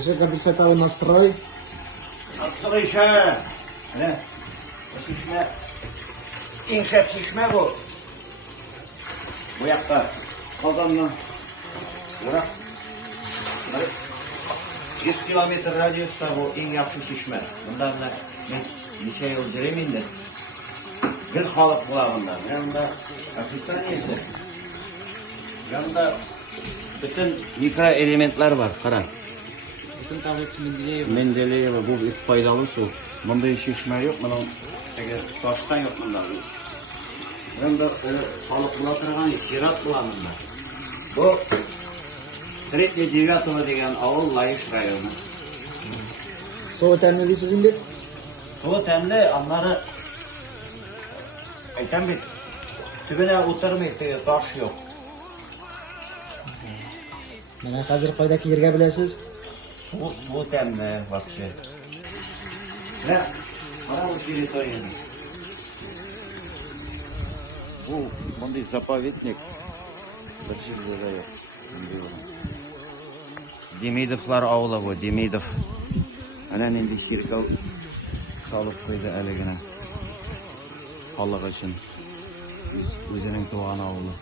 Здесь капиталовый настрой. Nasıl işe? Ne? Şişme. İnşaat şişme bu. Bu yakta. Kazanla. Bırak. 100 kilometre radyusta bu en yaxşı şişme. Bundan da ben bir şey öldüremeyim de. Bir halık bulamında. Yanında afisaniyesi. Yanında bütün mikro elementler var. Kara. Bütün tabletçi Mendeleyeva. Mendeleyeva bu bir faydalı su. Bunda hiç şişme yok. Bunun taştan yok bunda. Yanında halık bulatırgan sirat bulamında. Bu Srednye Devyatovo degan avul Layish rayoni. Suvi ta'minli deysiz endi? Suvi ta'mli, amlari aytambek tubini o'tirmaydi, tosh yo'q. Mana hozir qo'ydagi yerga bilasiz. Suvi ta'mli вообще. Va mana bu territoriyani. Bu bunday zapovednik bir yerda yo'q. Demidovlar avli bu, Demidov. Ana endi shirkov solib qo'ydi haligina. Xalq uchun o'zining tug'an avli.